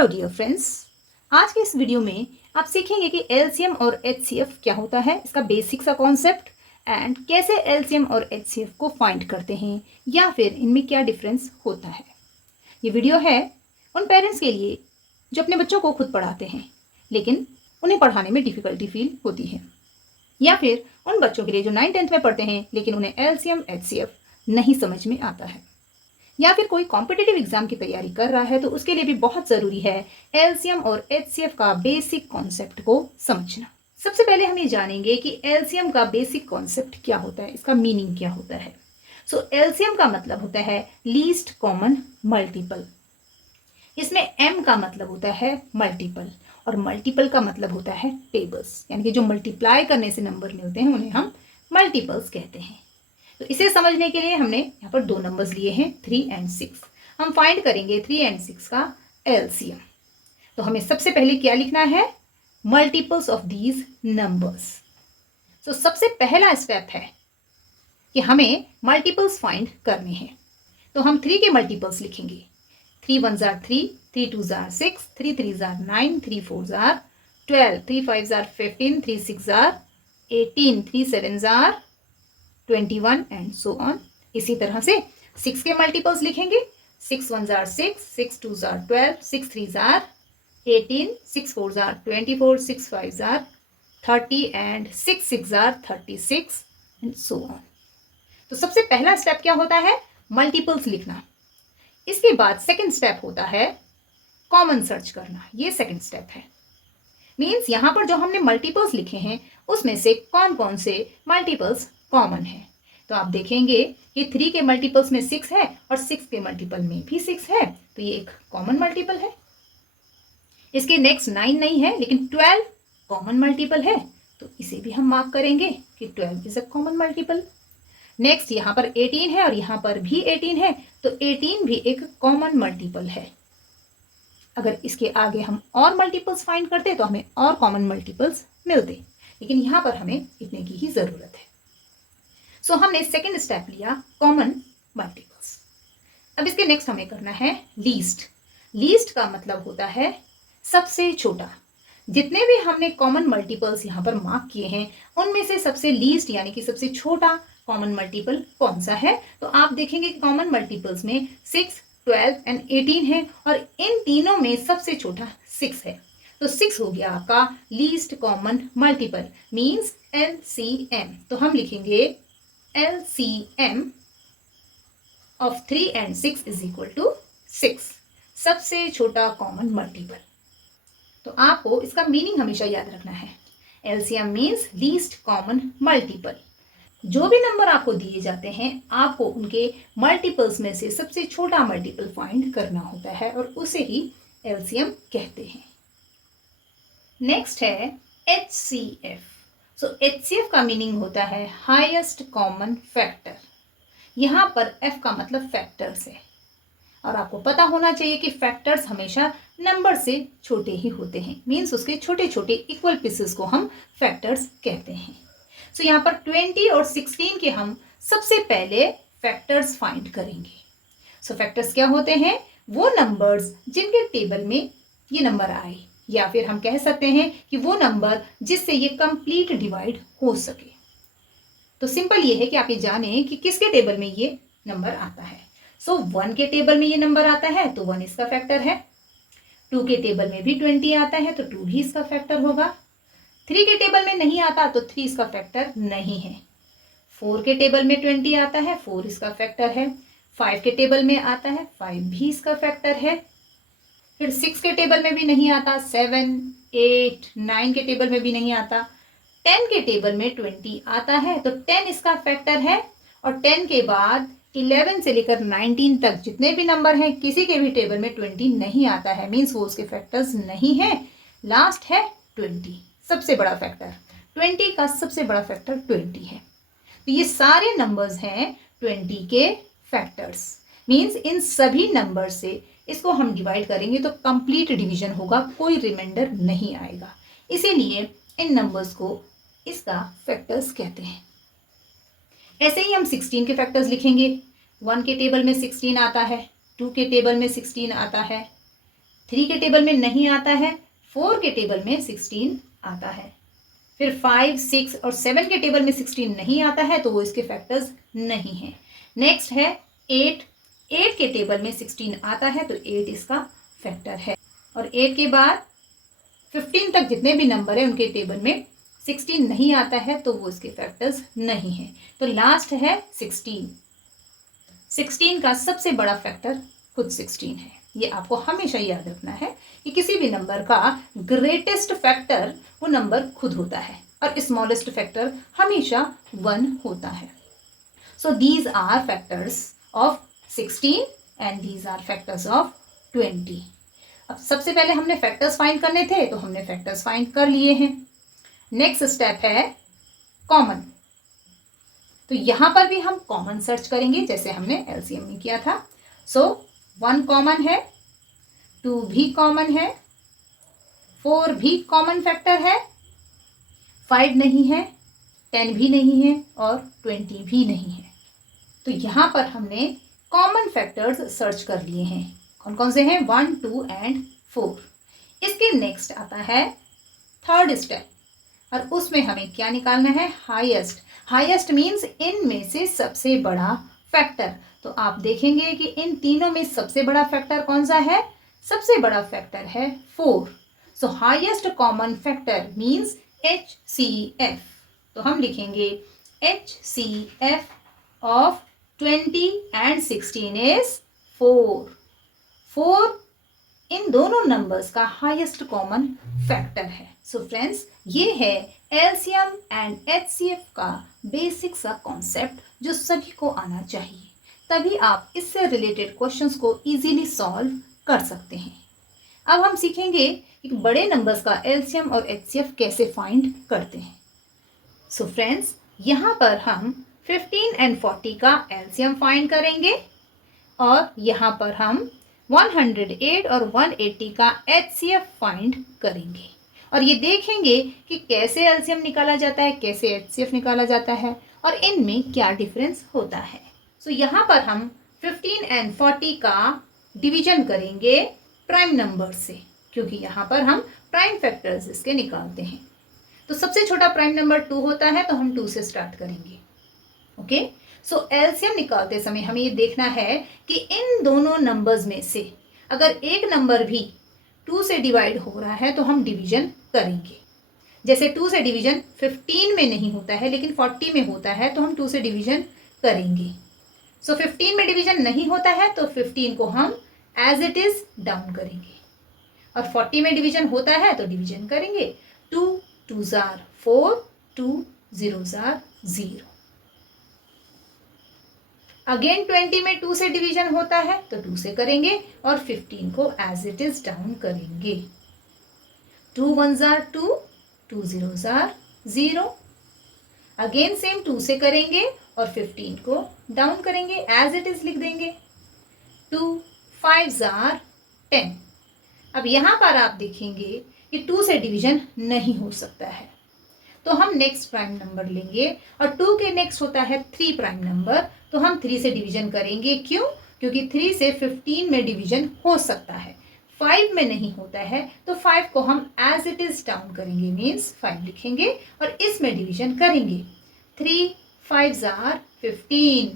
Hello dear friends, आज के इस वीडियो में आप सीखेंगे कि एलसीएम और एचसीएफ क्या होता है, इसका बेसिक सा कॉन्सेप्ट एंड कैसे एलसीएम और एचसीएफ को फाइंड करते हैं या फिर इनमें क्या डिफरेंस होता है। ये वीडियो है उन पेरेंट्स के लिए जो अपने बच्चों को खुद पढ़ाते हैं लेकिन उन्हें पढ़ाने में डिफ़िकल्टी फील होती है, या फिर उन बच्चों के लिए जो 9th-10th में पढ़ते हैं लेकिन उन्हें एलसीएम एचसीएफ नहीं समझ में आता है, या फिर कोई कॉम्पिटिटिव एग्जाम की तैयारी कर रहा है तो उसके लिए भी बहुत ज़रूरी है एलसीएम और एचसीएफ का बेसिक कॉन्सेप्ट को समझना। सबसे पहले हम ये जानेंगे कि एलसीएम का बेसिक कॉन्सेप्ट क्या होता है, इसका मीनिंग क्या होता है। सो एलसीएम का मतलब होता है लीस्ट कॉमन मल्टीपल। इसमें एम का मतलब होता है मल्टीपल और मल्टीपल का मतलब होता है टेबल्स, यानी कि जो मल्टीप्लाई करने से नंबर मिलते हैं उन्हें हम मल्टीपल्स कहते हैं। तो इसे समझने के लिए हमने यहाँ पर दो नंबर्स लिए हैं 3 और 6। हम फाइंड करेंगे 3 और 6 का एलसीएम। तो हमें सबसे पहले क्या लिखना है, मल्टीपल्स ऑफ दीज नंबर्स। तो सबसे पहला स्टेप है कि हमें मल्टीपल्स फाइंड करने हैं। तो हम 3 के मल्टीपल्स लिखेंगे। 3 1 jar 3, 3 2 jar 6, 3 3 jar 9, 3 4 jar 12, 3 5 jar 15, 3 6 jar 18, 3 7 jar 21 and so on. इसी तरह से 6 के मल्टीपल्स लिखेंगे। 6 1 jar 6, 6 2 jar 12, 6 3 jar 18, 6 4 jar 24, 6 5 jar 30 and 6 6 jar 36 and so on. तो सबसे पहला स्टेप क्या होता है, मल्टीपल्स लिखना। इसके बाद सेकंड स्टेप होता है कॉमन सर्च करना। ये सेकंड स्टेप है। मीन्स यहाँ पर जो हमने मल्टीपल्स लिखे हैं उसमें से कौन कौन से मल्टीपल्स कॉमन है। तो आप देखेंगे कि 3 के मल्टीपल्स में 6 है और 6 के मल्टीपल में भी 6 है, तो ये एक कॉमन मल्टीपल है। इसके नेक्स्ट 9 नहीं है लेकिन 12 कॉमन मल्टीपल है, तो इसे भी हम मार्क करेंगे कि 12 is a common multiple. Next यहाँ पर 18 है और यहाँ पर भी 18 है, तो 18 भी एक कॉमन मल्टीपल है। अगर इसके आगे हम और मल्टीपल्स फाइंड करते तो हमें और कॉमन मल्टीपल्स मिलते, लेकिन यहाँ पर हमें इतने की ही ज़रूरत है। सो हमने सेकेंड स्टेप लिया कॉमन मल्टीपल्स। अब इसके नेक्स्ट हमें करना है लीस्ट। लीस्ट का मतलब होता है सबसे छोटा। जितने भी हमने कॉमन मल्टीपल्स यहाँ पर मार्क किए हैं उनमें से सबसे लीस्ट यानी कि सबसे छोटा कॉमन मल्टीपल कौन सा है। तो आप देखेंगे कि कॉमन मल्टीपल्स में 6, 12 एंड 18 है और इन तीनों में सबसे छोटा 6 है। तो 6 हो गया आपका least common multiple, means LCM। तो हम लिखेंगे LCM of 3 and 6 is equal to 6, सबसे छोटा कॉमन मल्टीपल। तो आपको इसका मीनिंग हमेशा याद रखना है। LCM means least common multiple. जो भी नंबर आपको दिए जाते हैं आपको उनके मल्टीपल्स में से सबसे छोटा मल्टीपल फाइंड करना होता है और उसे ही LCM कहते हैं। नेक्स्ट है HCF। सो HCF का मीनिंग होता है हाईएस्ट कॉमन फैक्टर। यहाँ पर F का मतलब फैक्टर्स है और आपको पता होना चाहिए कि फैक्टर्स हमेशा नंबर से छोटे ही होते हैं, मीन्स उसके छोटे छोटे इक्वल पीसेस को हम फैक्टर्स कहते हैं। सो यहाँ पर 20 और 16 के हम सबसे पहले फैक्टर्स फाइंड करेंगे। सो फैक्टर्स क्या होते हैं, वो नंबर्स जिनके टेबल में ये नंबर आए, या फिर हम कह सकते हैं कि वो नंबर जिससे ये कंप्लीट डिवाइड हो सके। तो सिंपल ये है कि आप ये जानें कि किसके टेबल में ये नंबर आता है। सो 1 के टेबल में ये नंबर आता है तो 1 इसका फैक्टर है। 2 के टेबल में भी 20 आता है तो 2 भी इसका फैक्टर होगा। 3 के टेबल में नहीं आता तो 3 इसका फैक्टर नहीं है। 4 के टेबल में 20 आता है, 4 इसका फैक्टर है। 5 के टेबल में आता है, 5 भी इसका फैक्टर है। फिर 6 के टेबल में भी नहीं आता, 7, 8, 9 के टेबल में भी नहीं आता। 10 के टेबल में 20 आता है तो 10 इसका फैक्टर है। और 10 के बाद 11 से लेकर 19 तक जितने भी नंबर हैं किसी के भी टेबल में 20 नहीं आता है, मीन्स वो उसके फैक्टर्स नहीं है। लास्ट है 20, सबसे बड़ा फैक्टर। 20 का सबसे बड़ा फैक्टर 20 है। तो ये सारे नंबर्स हैं 20 के फैक्टर्स, मीन्स इन सभी नंबर से इसको हम डिवाइड करेंगे तो कंप्लीट डिवीजन होगा, कोई रिमाइंडर नहीं आएगा। इसीलिए इन नंबर्स को इसका फैक्टर्स कहते हैं। ऐसे ही हम 16 के फैक्टर्स लिखेंगे। 1 के टेबल में 16 आता है, 2 के टेबल में 16 आता है, 3 के टेबल में नहीं आता है, 4 के टेबल में 16 आता है। फिर 5, 6 और 7 के टेबल में 16 नहीं आता है, तो वो इसके फैक्टर्स नहीं हैं। नेक्स्ट है 8, 8 के टेबल में 16 आता है, तो 8 इसका फैक्टर है। और 8 के बाद 15 तक जितने भी नंबर है उनके टेबल में 16 नहीं आता है, तो वो इसके फैक्टर्स नहीं हैं। तो लास्ट है 16। 16 का सबसे बड़ा फैक्टर खुद 16 है। ये आपको हमेशा याद रखना है कि किसी भी नंबर का ग्रेटेस्ट फैक्टर वो नंबर खुद होता है और स्मॉलेस्ट फैक्टर हमेशा 1 होता है। So these are factors of 16 and these are factors of 20। अब सबसे पहले हमने फैक्टर्स फाइंड करने थे, तो हमने फैक्टर्स फाइंड कर लिए हैं। नेक्स्ट स्टेप है कॉमन। तो यहां पर भी हम कॉमन सर्च करेंगे जैसे हमने एलसीएम में किया था। सो 1 कॉमन है, 2 भी कॉमन है, 4 भी कॉमन फैक्टर है, 5 नहीं है, 10 भी नहीं है और 20 भी नहीं है। तो यहां पर हमने कॉमन फैक्टर्स सर्च कर लिए हैं। कौन कौन से हैं? 1, 2 एंड 4। इसके नेक्स्ट आता है थर्ड स्टेप और उसमें हमें क्या निकालना है? हाईएस्ट। हाईएस्ट मीन्स इनमें से सबसे बड़ा फैक्टर। तो आप देखेंगे कि इन तीनों में सबसे बड़ा फैक्टर कौन सा है? सबसे बड़ा फैक्टर है 4। सो highest common factor means HCF। तो हम लिखेंगे HCF ऑफ 20 एंड 16 इज 4। 4 इन दोनों नंबर्स का हाईएस्ट कॉमन फैक्टर है। सो फ्रेंड्स, ये है एलसीएम एंड एचसीएफ का बेसिक सा कॉन्सेप्ट जो सभी को आना चाहिए, तभी आप इससे रिलेटेड क्वेश्चंस को इजीली सॉल्व कर सकते हैं। अब हम सीखेंगे कि बड़े नंबर्स का एलसीएम और एचसीएफ कैसे फाइंड करते हैं। सो फ्रेंड्स, यहाँ पर हम 15 एंड 40 का एलसीएम फाइंड करेंगे और यहाँ पर हम 108 और 180 का एचसीएफ फाइंड करेंगे और ये देखेंगे कि कैसे एलसीएम निकाला जाता है, कैसे एचसीएफ निकाला जाता है और इनमें क्या डिफरेंस होता है। सो यहाँ पर हम 15 एंड 40 का डिवीजन करेंगे प्राइम नंबर से, क्योंकि यहाँ पर हम प्राइम फैक्टर्स इसके निकालते हैं। तो सबसे छोटा प्राइम नंबर 2 होता है, तो हम 2 से स्टार्ट करेंगे। ओके, सो एलसीएम निकालते समय हमें ये देखना है कि इन दोनों नंबर्स में से अगर एक नंबर भी 2 से डिवाइड हो रहा है तो हम डिवीजन करेंगे। जैसे 2 से डिवीजन 15 में नहीं होता है लेकिन 40 में होता है, तो हम 2 से डिवीजन करेंगे। सो 15 में डिवीजन नहीं होता है तो 15 को हम एज इट इज डाउन करेंगे और 40 में डिवीजन होता है तो डिवीजन करेंगे। 2 2s are 4, 2 0s are 0। Again 20 में 2 से डिवीजन होता है तो 2 से करेंगे और 15 को एज इट इज डाउन करेंगे। 2 1s are 2, 2 0s are 0। Again same 2 से करेंगे और 15 को डाउन करेंगे, एज इट इज लिख देंगे। 2 5s are 10। अब यहाँ पर आप देखेंगे कि 2 से डिवीजन नहीं हो सकता है, तो हम नेक्स्ट प्राइम नंबर लेंगे और 2 के नेक्स्ट होता है 3 प्राइम नंबर, तो हम 3 से डिवीजन करेंगे। क्यों? क्योंकि 3 से 15 में डिवीजन हो सकता है, 5 में नहीं होता है, तो 5 को हम एज इट इज डाउन करेंगे, मीन्स 5 लिखेंगे और इसमें डिवीजन करेंगे। 3 5s are 15।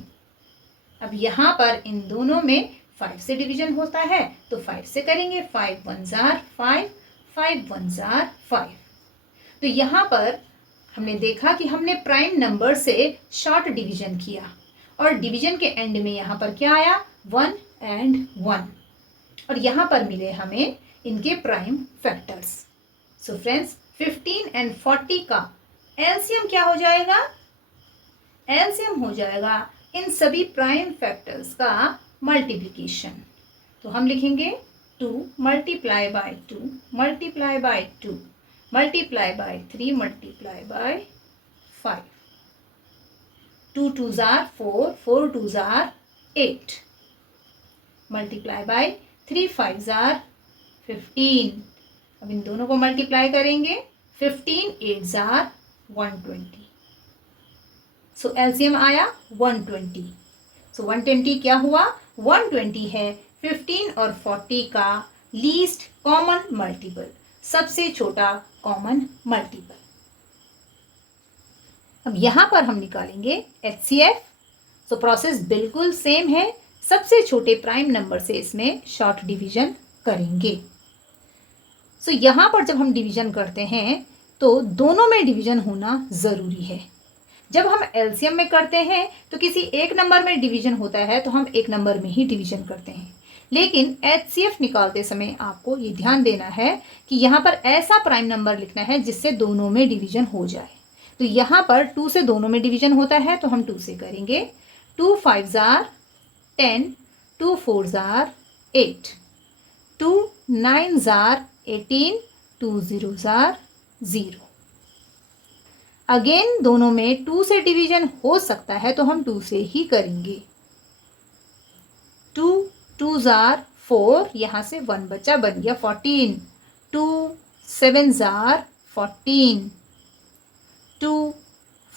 अब यहाँ पर इन दोनों में 5 से डिवीजन होता है तो 5 से करेंगे। 5 1s are 5, 5 1s are 5। तो यहाँ पर हमने देखा कि हमने प्राइम नंबर से शॉर्ट डिवीजन किया और डिवीजन के एंड में यहाँ पर क्या आया? 1 एंड 1 और यहाँ पर मिले हमें इनके prime factors. So friends, 15 and 40 का एलसीएम क्या हो जाएगा? एलसीएम हो जाएगा इन सभी प्राइम फैक्टर्स का मल्टीप्लिकेशन। तो हम लिखेंगे 2 multiply by 2 multiply by 2 multiply by 3 multiply by 5। 2 2s are 4, 4 2s are 8 multiply by 3 5s are 15। अब इन दोनों को मल्टीप्लाई करेंगे। 15 8s are 120। सो एलसीएम आया 120। सो 120 क्या हुआ? 120 है 15 और 40 का लीस्ट कॉमन मल्टीपल, सबसे छोटा कॉमन मल्टीपल। अब यहां पर हम निकालेंगे HCF। सो प्रोसेस बिल्कुल सेम है, सबसे छोटे प्राइम नंबर से इसमें शॉर्ट डिवीजन करेंगे। सो यहां पर जब हम डिवीजन करते हैं तो दोनों में डिवीजन होना जरूरी है। जब हम एलसीएम में करते हैं तो किसी एक नंबर में डिवीजन होता है तो हम एक नंबर में ही डिवीजन करते हैं, लेकिन HCF निकालते समय आपको ये ध्यान देना है कि यहाँ पर ऐसा प्राइम नंबर लिखना है जिससे दोनों में डिवीजन हो जाए। तो यहाँ पर 2 से दोनों में डिवीजन होता है तो हम 2 से करेंगे। 2 5s are 10, 2 4s are 8, 2 9s are 18, 2 0s are 0। Again दोनों में 2 से डिवीजन हो सकता है तो हम 2 से ही करेंगे। 2 2s are 4, यहां से 1 बचा, बन गया 14। 2 7s are 14, 2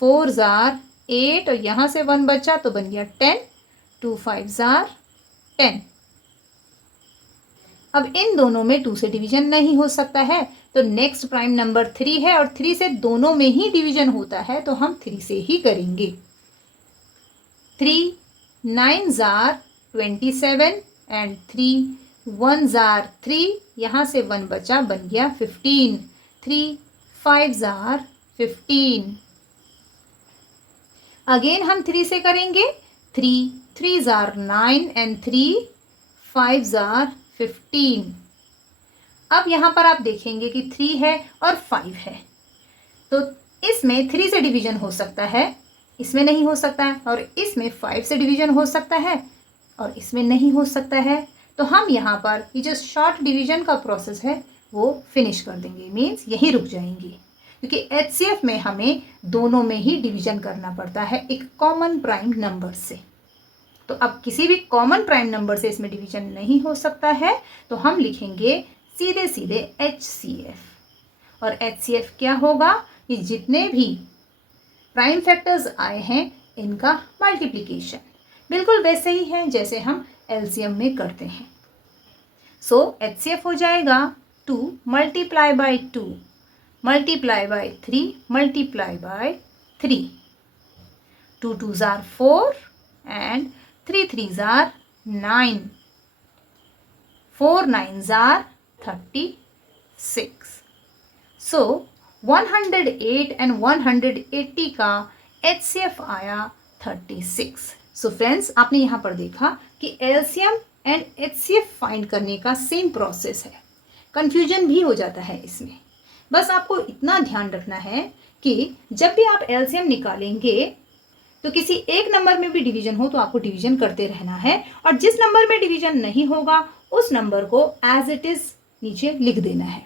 4s are 8 और यहां से 1 बचा तो बन गया 10। 2 5s are 10। अब इन दोनों में 2 से डिवीजन नहीं हो सकता है तो नेक्स्ट प्राइम नंबर 3 है और 3 से दोनों में ही डिवीजन होता है तो हम 3 से ही करेंगे। 3 9s are 27 and 3 1s are 3, यहां से 1 बचा, बन गया 15। 3 5s are 15। अगेन हम 3 से करेंगे। 3 3s are 9 and 3 5s are 15। अब यहां पर आप देखेंगे कि 3 है और 5 है तो इसमें 3 से डिवीजन हो सकता है, इसमें नहीं हो सकता है, और इसमें 5 से डिवीजन हो सकता है और इसमें नहीं हो सकता है। तो हम यहाँ पर ये जो शॉर्ट डिवीजन का प्रोसेस है वो फिनिश कर देंगे, मीन्स यहीं रुक जाएंगे, क्योंकि HCF में हमें दोनों में ही डिवीजन करना पड़ता है एक कॉमन प्राइम नंबर से। तो अब किसी भी कॉमन प्राइम नंबर से इसमें डिवीजन नहीं हो सकता है तो हम लिखेंगे सीधे सीधे HCF। और HCF क्या होगा, कि जितने भी प्राइम फैक्टर्स आए हैं इनका मल्टीप्लिकेशन, बिल्कुल वैसे ही है जैसे हम एलसीएम में करते हैं। सो HCF हो जाएगा 2 multiply by 2 multiply by 3 multiply by 3। 2 2s are 4 and 3 3s are 9, 4 9s are 36। So 108 and 180 का HCF आया 36। सो फ्रेंड्स, आपने यहाँ पर देखा कि LCM एंड HCF फाइंड करने का सेम प्रोसेस है, कंफ्यूजन भी हो जाता है इसमें। बस आपको इतना ध्यान रखना है कि जब भी आप LCM निकालेंगे तो किसी एक नंबर में भी डिवीजन हो तो आपको डिवीजन करते रहना है, और जिस नंबर में डिवीजन नहीं होगा उस नंबर को एज इट इज नीचे लिख देना है।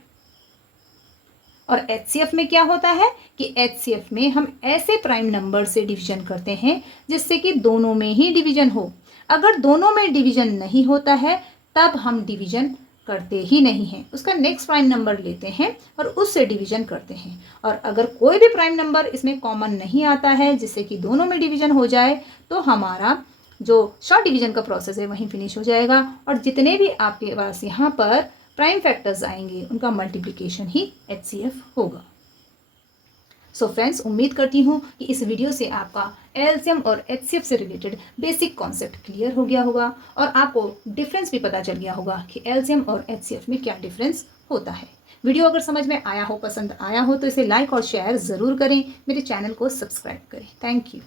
और HCF में क्या होता है कि HCF में हम ऐसे प्राइम नंबर से डिवीजन करते हैं जिससे कि दोनों में ही डिवीजन हो। अगर दोनों में डिवीजन नहीं होता है तब हम डिवीजन करते ही नहीं हैं, उसका नेक्स्ट प्राइम नंबर लेते हैं और उससे डिवीजन करते हैं। और अगर कोई भी प्राइम नंबर इसमें कॉमन नहीं आता है जिससे कि दोनों में डिवीजन हो जाए तो हमारा जो शॉर्ट डिवीजन का प्रोसेस है वहीं फिनिश हो जाएगा, और जितने भी आपके पास यहाँ पर प्राइम फैक्टर्स आएंगे उनका मल्टीप्लिकेशन ही HCF होगा। सो फ्रेंड्स, उम्मीद करती हूँ कि इस वीडियो से आपका LCM और HCF से रिलेटेड बेसिक कॉन्सेप्ट क्लियर हो गया होगा और आपको डिफरेंस भी पता चल गया होगा कि LCM और HCF में क्या डिफरेंस होता है। वीडियो अगर समझ में आया हो, पसंद आया हो तो इसे लाइक और शेयर ज़रूर करें, मेरे चैनल को सब्सक्राइब करें। Thank you.